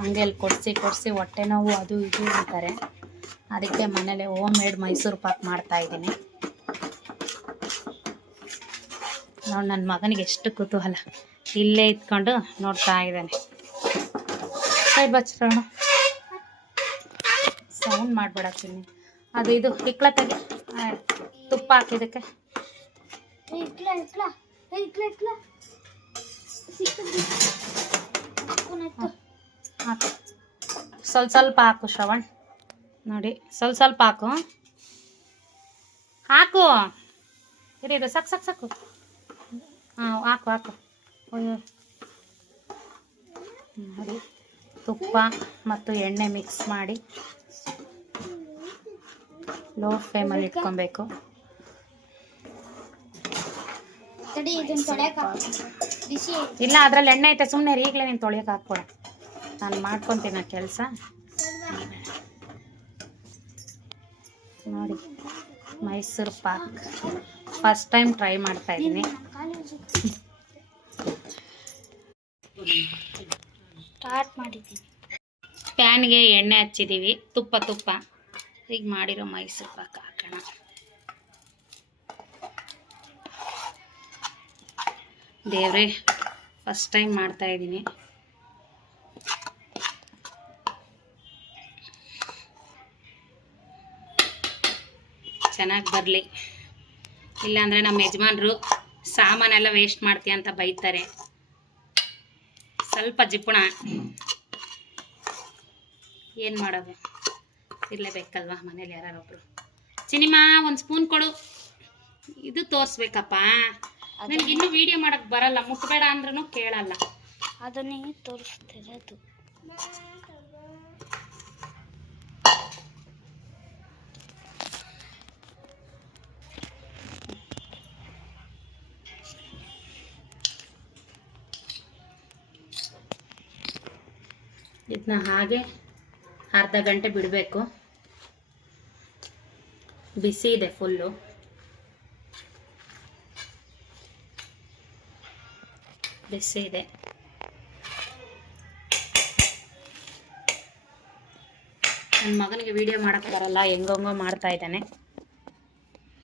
ಹಂಗೆ ಅಲ್ಲಿ ಕೊಡಿಸಿ ಹೊಟ್ಟೆ ನೋವು ಅದು ಇದು ಅಂತಾರೆ. ಅದಕ್ಕೆ ಮನೇಲೆ ಹೋಮ್ ಮೇಡ್ ಮೈಸೂರು ಪಾಕ್ ಮಾಡ್ತಾಯಿದ್ದೀನಿ. ನೋಡಿ ನನ್ನ ಮಗನಿಗೆ ಎಷ್ಟು ಕುತೂಹಲ, ಇಲ್ಲೇ ಇಟ್ಕೊಂಡು ನೋಡ್ತಾ ಇದ್ದಾನೆ. ಸೈಡ್ ಬಚ್ಚೋಣ, ಸೌಂಡ್ ಮಾಡಬೇಡ ಚಿನ್ನಿ. ಅದು ಇದು ಇಕ್ಲ ತೆಗೆ, ತುಪ್ಪ ಹಾಕಿದ್ದಕ್ಕೆ ಸ್ವಲ್ಪ ಹಾಕು ಶ್ರವಣ್. ನೋಡಿ ಸ್ವಲ್ಪ ಹಾಕು ಇರು ಸಾಕು. ಹಾಂ ಹಾಕು ನೋಡಿ, ತುಪ್ಪ ಮತ್ತು ಎಣ್ಣೆ ಮಿಕ್ಸ್ ಮಾಡಿ ಲೋ ಫ್ಲೇಮಲ್ಲಿ ಇಟ್ಕೊಬೇಕು. ಇಲ್ಲ ಅದ್ರಲ್ಲಿ ಎಣ್ಣೆ ಐತೆ, ಸುಮ್ಮನೆ ಈಗಲೇ ನೀನು ತೊಳೆಯೋಕೆ ಹಾಕ್ಕೊಡ. ನಾನು ಮಾಡ್ಕೊತೀನಿ ಕೆಲಸ. ನೋಡಿ Mysuru Pak first time try ಮಾಡ್ತಾ ಇದ್ದೀನಿ. ಸ್ಟಾರ್ಟ್ ಮಾಡಿದ್ದೀನಿ. ಪ್ಯಾನ್ಗೆ ಎಣ್ಣೆ ಹಚ್ಚಿದ್ದೀವಿ, ತುಪ್ಪ ಈಗ ಮಾಡಿರೋ ಮೈಸೂರು ಪಾಕ್ ಹಾಕೋಣ. ದೇವ್ರೆ, ಫಸ್ಟ್ ಟೈಮ್ ಮಾಡ್ತಾ ಇದ್ದೀನಿ. ಚೆನ್ನಾಗಿ ಬರಲಿ, ಇಲ್ಲಾಂದರೆ ನಮ್ಮ ಯಜಮಾನ್ರು ಸಾಮಾನೆಲ್ಲ ವೇಸ್ಟ್ ಮಾಡ್ತೀಯ ಅಂತ ಬೈತಾರೆ. ಸ್ವಲ್ಪ ಜಿಪುಣ ಏನು ಮಾಡೋದು, ಇರಲೇಬೇಕಲ್ವ ಮನೇಲಿ ಯಾರೊಬ್ರು. ಚಿನಿಮಾ ಒಂದು ಸ್ಪೂನ್ ಕೊಡು, ಇದು ತೋರಿಸ್ಬೇಕಪ್ಪ. ನನಗೆ ಇನ್ನೂ ವಿಡಿಯೋ ಮಾಡೋಕ್ಕೆ ಬರಲ್ಲ, ಮುಟ್ಬೇಡ ಅಂದ್ರೂ ಕೇಳಲ್ಲ. ಅದನ್ನೇ ತೋರಿಸ್ತಿರೋದು. ಇದನ್ನ ಹಾಗೆ ಅರ್ಧ ಗಂಟೆ ಬಿಡಬೇಕು. ಬಿಸಿ ಇದೆ ಫುಲ್ಲು. ಬಿಸಿ ಇದೆ. ನನ್ನ ಮಗನಿಗೆ ವಿಡಿಯೋ ಮಾಡೋಕ್ಕೆ ಬರಲ್ಲ, ಹೆಂಗೋ ಮಾಡ್ತಾ ಇದ್ದಾನೆ.